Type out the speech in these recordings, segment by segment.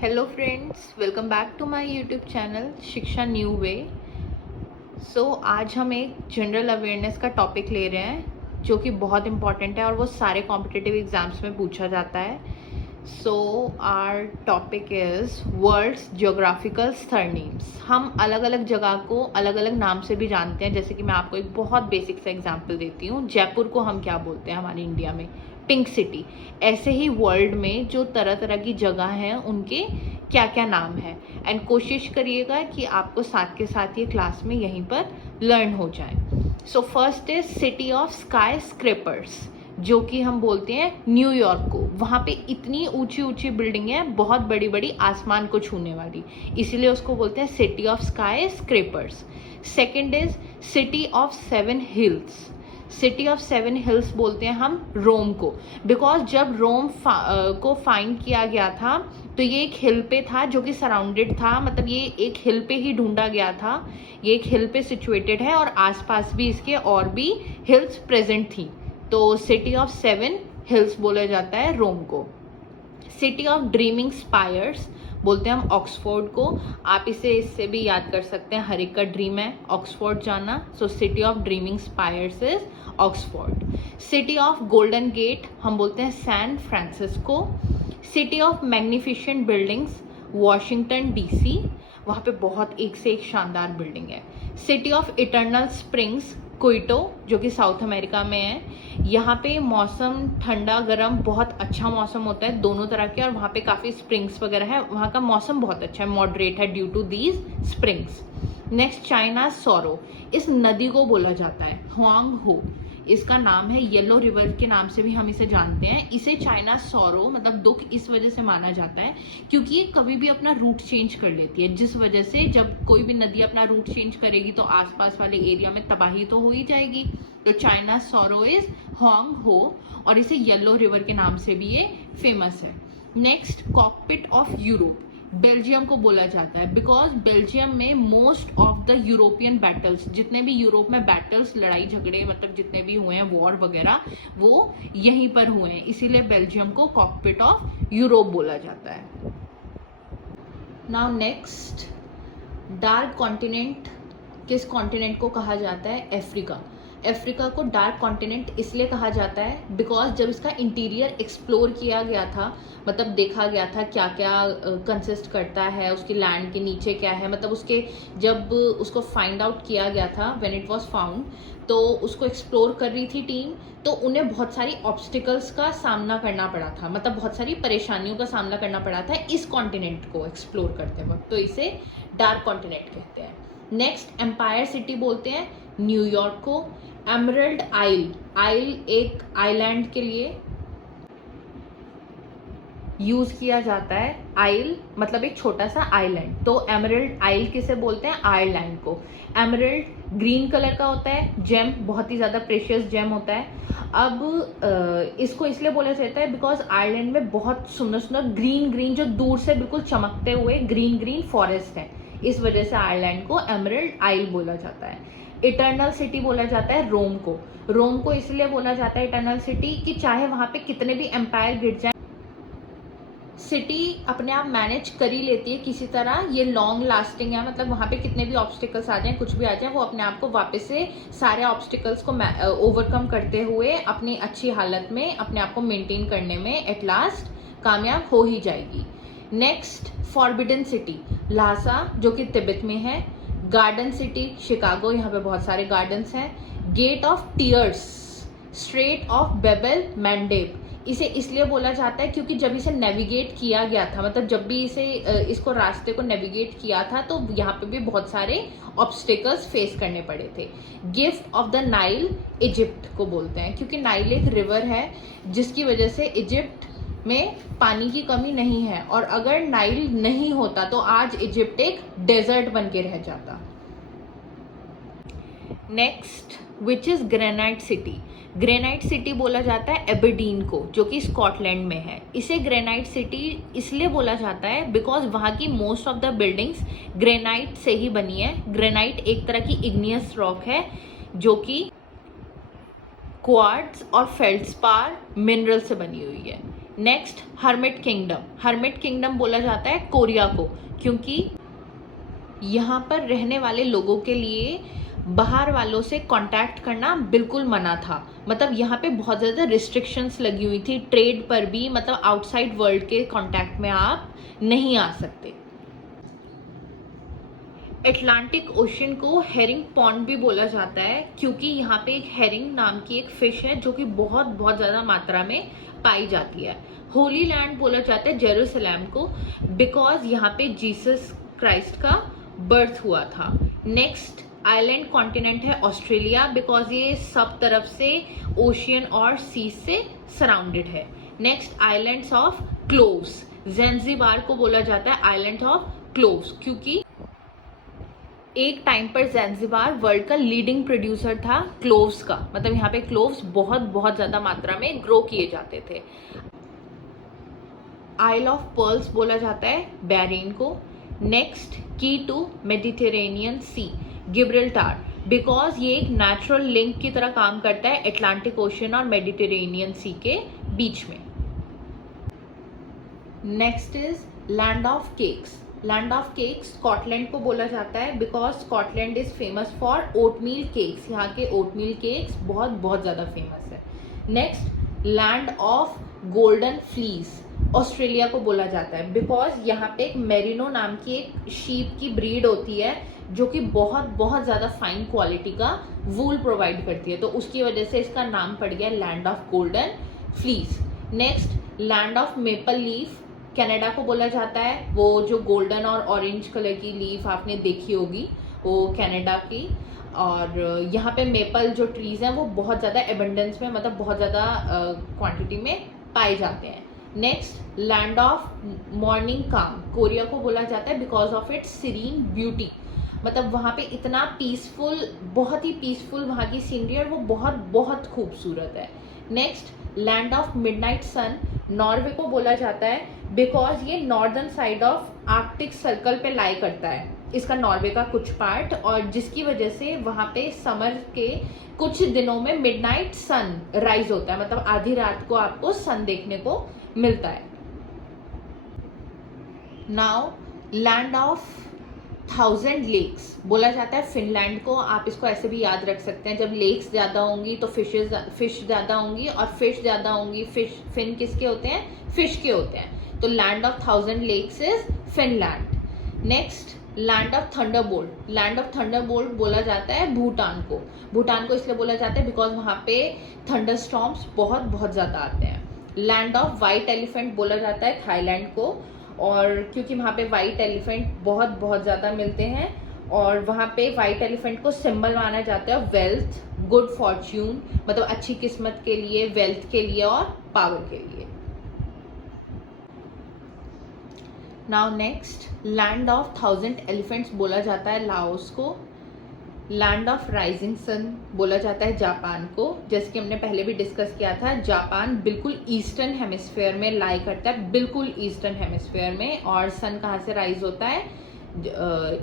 Hello friends, welcome back to my YouTube channel Shiksha new way. आज हम एक general awareness का टॉपिक ले रहे हैं जो कि बहुत इम्पॉर्टेंट है और वो सारे कॉम्पिटिटिव एग्जाम्स में पूछा जाता है। Our topic is world's geographical surnames. हम अलग अलग जगह को अलग अलग नाम से भी जानते हैं। जैसे कि मैं आपको एक बहुत बेसिक सा एग्जांपल देती हूँ। जयपुर को हम क्या बोलते हैं हमारे इंडिया में? Pink city. ऐसे ही वर्ल्ड में जो तरह तरह की जगह हैं उनके क्या क्या नाम है। एंड कोशिश करिएगा कि आपको साथ के साथ ये क्लास में यहीं पर लर्न हो जाए। First is city of sky scrapers, जो कि हम बोलते हैं न्यूयॉर्क को। वहाँ पे इतनी ऊंची ऊंची बिल्डिंग है, बहुत बड़ी बड़ी, आसमान को छूने वाली, इसीलिए उसको बोलते हैं city of sky scrapers. Second is city of seven hills. City of seven hills बोलते हैं हम रोम को, बिकॉज जब रोम को फाइंड किया गया था तो ये एक हिल पे था जो कि सराउंडेड था, मतलब ये एक हिल पे ही ढूंढा गया था। ये एक हिल पे सिचुएटेड है और आसपास भी इसके और भी हिल्स प्रेजेंट थी, तो सिटी ऑफ सेवन हिल्स बोला जाता है रोम को। सिटी ऑफ ड्रीमिंग स्पायर्स बोलते हैं हम ऑक्सफोर्ड को। आप इसे इससे भी याद कर सकते हैं, हर एक का ड्रीम है ऑक्सफोर्ड जाना। City of dreaming spires is Oxford. City of golden gate हम बोलते हैं San Francisco. City of magnificent buildings Washington DC, वहाँ पे बहुत एक से एक शानदार बिल्डिंग है। City of eternal springs Quito, जो कि साउथ अमेरिका में है। यहाँ पे मौसम ठंडा गर्म, बहुत अच्छा मौसम होता है दोनों तरह के, और वहाँ पे काफ़ी स्प्रिंग्स वगैरह है। वहाँ का मौसम बहुत अच्छा है, मॉडरेट है due to these springs. Next China sorrow, इस नदी को बोला जाता है हुआंग हो, इसका नाम है। येलो रिवर के नाम से भी हम इसे जानते हैं। इसे चाइना सौरो मतलब दुख इस वजह से माना जाता है क्योंकि ये कभी भी अपना रूट चेंज कर लेती है, जिस वजह से जब कोई भी नदी अपना रूट चेंज करेगी तो आसपास वाले एरिया में तबाही तो हो ही जाएगी। तो चाइना सौरो इज होंग हो, और इसे येलो रिवर के नाम से भी ये फेमस है। Next cockpit of Europe, Belgium को बोला जाता है बिकॉज बेल्जियम में most of the European battles, जितने भी यूरोप में बैटल्स, लड़ाई झगड़े मतलब जितने भी हुए हैं वॉर वगैरह, वो यहीं पर हुए हैं, इसीलिए बेल्जियम को कॉकपिट ऑफ यूरोप बोला जाता है। नाउ नेक्स्ट, डार्क कॉन्टिनेंट किस कॉन्टिनेंट को कहा जाता है? अफ्रीका। अफ्रीका को डार्क कॉन्टिनेंट इसलिए कहा जाता है बिकॉज जब इसका इंटीरियर एक्सप्लोर किया गया था, मतलब देखा गया था क्या क्या कंसिस्ट करता है, उसकी लैंड के नीचे क्या है, मतलब उसके जब उसको फाइंड आउट किया गया था, व्हेन इट वाज फाउंड, तो उसको एक्सप्लोर कर रही थी टीम, तो उन्हें बहुत सारी ऑब्स्टिकल्स का सामना करना पड़ा था, मतलब बहुत सारी परेशानियों का सामना करना पड़ा था इस कॉन्टिनेंट को एक्सप्लोर करते वक्त, तो इसे डार्क कॉन्टिनेंट कहते हैं। नेक्स्ट एम्पायर सिटी बोलते हैं न्यूयॉर्क को। एमरल्ड आइल, आइल एक आइलैंड के लिए यूज किया जाता है। आइल मतलब एक छोटा सा आइलैंड, तो एमरल्ड आइल किसे बोलते हैं? आयरलैंड को। एमरल्ड ग्रीन कलर का होता है, जेम, बहुत ही ज्यादा प्रेशियस जेम होता है। अब इसको इसलिए बोला जाता है बिकॉज आयरलैंड में बहुत सुंदर सुंदर ग्रीन ग्रीन, जो दूर से बिल्कुल चमकते हुए ग्रीन ग्रीन फॉरेस्ट है, इस वजह से आयरलैंड को एमरल्ड आइल बोला जाता है। इटर्नल सिटी बोला जाता है रोम को। रोम को इसलिए बोला जाता है इटर्नल सिटी कि चाहे वहां पे कितने भी एम्पायर गिर जाए, सिटी अपने आप मैनेज कर ही लेती है किसी तरह। ये लॉन्ग लास्टिंग है, मतलब वहाँ पे कितने भी ऑब्स्टिकल्स आ जाएं, कुछ भी आ जाए, वो अपने आप को वापस से सारे ऑब्स्टिकल्स को ओवरकम करते हुए अपनी अच्छी हालत में अपने आप को मेंटेन करने में एट लास्ट कामयाब हो ही जाएगी। नेक्स्ट फॉरबिडन सिटी लासा, जो कि तिब्बत में है। गार्डन सिटी शिकागो, यहाँ पे बहुत सारे गार्डन्स हैं। Gate of tears, strait of Bab el Mandeb, इसे इसलिए बोला जाता है क्योंकि जब इसे नेविगेट किया गया था, मतलब जब भी इसको रास्ते को नेविगेट किया था, तो यहाँ पे भी बहुत सारे ऑब्स्टिकल्स फेस करने पड़े थे। Gift of the Nile Egypt को बोलते हैं क्योंकि नाइल एक रिवर है जिसकी वजह से इजिप्ट में पानी की कमी नहीं है, और अगर नाइल नहीं होता तो आज इजिप्ट एक डेजर्ट बन के रह जाता। Next which is granite city. Granite city बोला जाता है एबरडीन को, जो कि स्कॉटलैंड में है। इसे ग्रेनाइट सिटी इसलिए बोला जाता है बिकॉज वहाँ की most of the buildings granite से ही बनी है। ग्रेनाइट एक तरह की इग्नियस रॉक है जो कि क्वार्ट्ज और फेल्डस्पार मिनरल से बनी हुई है। Next hermit kingdom, hermit kingdom बोला जाता है कोरिया को, क्योंकि यहाँ पर रहने वाले लोगों के लिए बाहर वालों से कांटेक्ट करना बिल्कुल मना था। मतलब यहाँ पे बहुत ज़्यादा रिस्ट्रिक्शंस लगी हुई थी ट्रेड पर भी, मतलब आउटसाइड वर्ल्ड के कांटेक्ट में आप नहीं आ सकते। अटलांटिक ओशन को हेरिंग पॉन्ड भी बोला जाता है, क्योंकि यहाँ पे एक हेरिंग नाम की एक फिश है जो कि बहुत बहुत ज़्यादा मात्रा में पाई जाती है। होली लैंड बोला जाता है जेरूसलम को, बिकॉज यहाँ पे जीसस क्राइस्ट का बर्थ हुआ था। नेक्स्ट आइलैंड कॉन्टिनेंट है ऑस्ट्रेलिया, बिकॉज ये सब तरफ से ओशियन और सी से सराउंडेड है। नेक्स्ट आइलैंड्स ऑफ क्लोव्स, ज़ैंज़िबार को बोला जाता है आइलैंड ऑफ क्लोव्स, क्योंकि एक टाइम पर ज़ैंज़िबार वर्ल्ड का लीडिंग प्रोड्यूसर था क्लोव्स का। मतलब यहाँ पे क्लोव्स बहुत बहुत ज़्यादा मात्रा में ग्रो किए जाते थे। आइल ऑफ पर्ल्स बोला जाता है बहरीन को। Next key to Mediterranean sea, Gibraltar, because ये एक नेचुरल लिंक की तरह काम करता है अटलांटिक ओशन और मेडिटेरेनियन सी के बीच में। Next is land of cakes, land of cakes Scotland को बोला जाता है, because Scotland is famous for oatmeal cakes. यहाँ के ओटमील केक्स बहुत बहुत ज़्यादा फेमस है। Next land of golden fleece, Australia को बोला जाता है, बिकॉज यहाँ पे एक मेरिनो नाम की एक शीप की ब्रीड होती है जो कि बहुत बहुत ज़्यादा फाइन क्वालिटी का वूल प्रोवाइड करती है, तो उसकी वजह से इसका नाम पड़ गया land of golden fleece. Next land of maple leaf, Canada को बोला जाता है। वो जो गोल्डन और ऑरेंज कलर की लीफ आपने देखी होगी वो कनाडा की। और यहाँ पे मेपल जो ट्रीज हैं वो बहुत ज़्यादा एबंडेंस में, मतलब बहुत ज़्यादा क्वांटिटी में पाए जाते हैं। Next land of morning calm, Korea को बोला जाता है because of its serene beauty. मतलब वहाँ पे इतना पीसफुल, बहुत ही पीसफुल वहाँ की सीनरी, और वो बहुत बहुत खूबसूरत है। Next land of midnight sun, Norway को बोला जाता है बिकॉज ये northern side of Arctic circle पे लाई करता है, इसका नॉर्वे का कुछ पार्ट, और जिसकी वजह से वहाँ पे समर के कुछ दिनों में मिडनाइट सन राइज होता है, मतलब आधी रात को आपको सन देखने को मिलता है। नाउ लैंड ऑफ 1000 लेक्स बोला जाता है फिनलैंड को। आप इसको ऐसे भी याद रख सकते हैं, जब लेक्स ज़्यादा होंगी तो फिश ज़्यादा होंगी, और फिश ज़्यादा होंगी, फिन किसके होते हैं? फिश के होते हैं। तो land of 1000 lakes is Finland. Next land of thunderbolt, land of thunderbolt बोला जाता है भूटान को। भूटान को इसलिए बोला जाता है बिकॉज वहाँ पे थंडर स्टॉर्म्स बहुत बहुत ज़्यादा आते हैं। लैंड ऑफ वाइट एलिफेंट बोला जाता है थाईलैंड को, और क्योंकि वहाँ पे वाइट एलिफेंट बहुत बहुत ज़्यादा मिलते हैं, और वहाँ पे वाइट एलिफेंट को सिंबल माना जाता है वेल्थ, गुड फॉर्च्यून, मतलब अच्छी किस्मत के लिए, वेल्थ के लिए और पावर के लिए। Now next land of 1000 elephants बोला जाता है लाओस को। लैंड ऑफ राइजिंग सन बोला जाता है जापान को। जैसे कि हमने पहले भी डिस्कस किया था, जापान बिल्कुल ईस्टर्न हेमिस्फेयर में लाई करता है, बिल्कुल ईस्टर्न हेमिस्फेयर में। और सन कहाँ से राइज होता है?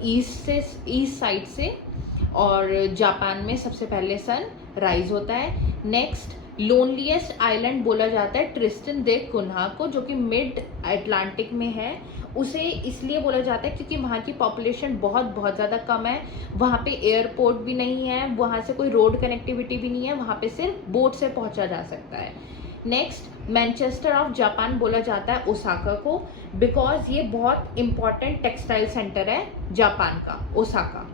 ईस्ट साइड से, और जापान में सबसे पहले सन राइज होता है। नेक्स्ट लोनलीएस्ट आइलैंड बोला जाता है ट्रिस्टन दे कुन्हा को, जो कि मिड अटलांटिक में है। उसे इसलिए बोला जाता है क्योंकि वहाँ की पॉपुलेशन बहुत बहुत ज़्यादा कम है, वहाँ पे एयरपोर्ट भी नहीं है, वहाँ से कोई रोड कनेक्टिविटी भी नहीं है, वहाँ पे सिर्फ बोट से पहुँचा जा सकता है। नेक्स्ट मैनचेस्टर ऑफ जापान बोला जाता है ओसाका को, बिकॉज ये बहुत इंपॉर्टेंट टेक्सटाइल सेंटर है जापान का, Osaka.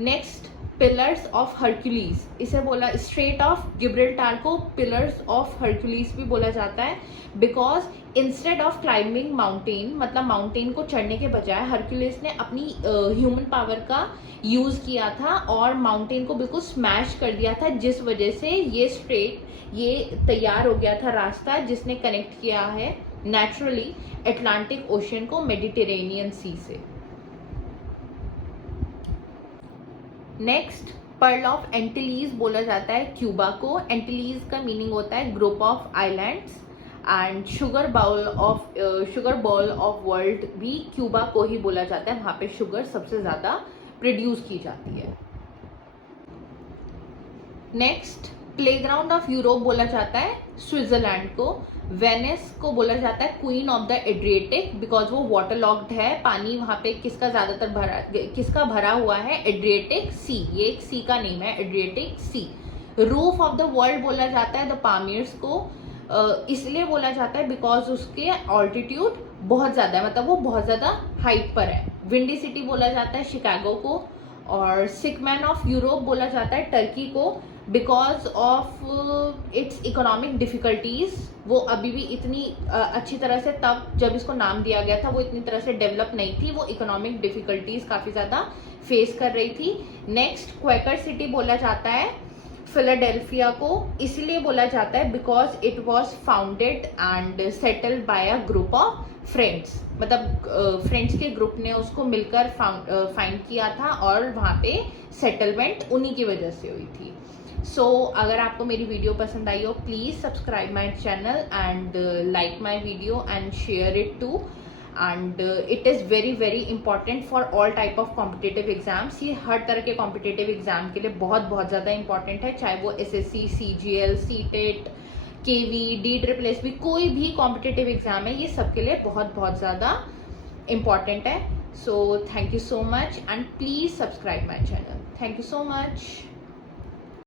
Next pillars of Hercules, इसे बोला स्ट्रेट ऑफ गिब्रल्टार को पिलर्स ऑफ हरक्यूलिस भी बोला जाता है, because instead of climbing mountain, मतलब माउंटेन को चढ़ने के बजाय हरक्यूलिस ने अपनी ह्यूमन पावर का यूज़ किया था और माउंटेन को बिल्कुल स्मैश कर दिया था, जिस वजह से ये तैयार हो गया था रास्ता जिसने कनेक्ट किया है नेचुरली अटलांटिक ओशन को मेडिटेरेनियन सी से। नेक्स्ट पर्ल ऑफ एंटिलीज बोला जाता है क्यूबा को। एंटिलीज का मीनिंग होता है group of islands, and sugar ball of world भी क्यूबा को ही बोला जाता है, वहाँ पे शुगर सबसे ज़्यादा प्रोड्यूस की जाती है। नेक्स्ट प्लेग्राउंड ऑफ यूरोप बोला जाता है स्विट्जरलैंड को। वेनिस को बोला जाता है क्वीन ऑफ द एड्रिएटिक, बिकॉज वो वाटर लॉक्ड है, पानी वहां पे किसका भरा हुआ है, एड्रिएटिक सी, ये एक सी का नेम है, एड्रिएटिक सी। रूफ ऑफ द वर्ल्ड बोला जाता है द पामीर्स को, इसलिए बोला जाता है बिकॉज उसके ऑल्टीट्यूड बहुत ज्यादा है, मतलब वो बहुत ज्यादा हाइट पर है। विंडी सिटी बोला जाता है शिकागो को। और सिक मैन ऑफ यूरोप बोला जाता है टर्की को, because of it's economic difficulties. वो अभी भी इतनी अच्छी तरह से, तब जब इसको नाम दिया गया था वो इतनी तरह से डेवलप नहीं थी, वो इकोनॉमिक डिफिकल्टीज काफी ज्यादा फेस कर रही थी। नेक्स्ट क्वेकर सिटी बोला जाता है फिलाडेल्फिया को, इसलिए बोला जाता है because it was founded and settled bye a group of friends, मतलब फ्रेंड्स के ग्रुप ने उसको मिलकर फाइंड किया था और वहाँ पे सेटलमेंट उन्हीं की वजह से हुई थी। सो अगर आपको मेरी वीडियो पसंद आई हो, please subscribe my channel and like my video and share it too. And it is very very important for all type of competitive exams. ये हर तरह के कॉम्पिटेटिव एग्जाम के लिए बहुत बहुत ज़्यादा इंपॉर्टेंट है, चाहे वो SSC, CGL, CTET, KV, DSSS, कोई भी कॉम्पिटेटिव एग्जाम है, ये सबके लिए बहुत बहुत ज़्यादा इंपॉर्टेंट है। So thank you so much and please subscribe my channel. Thank you so much.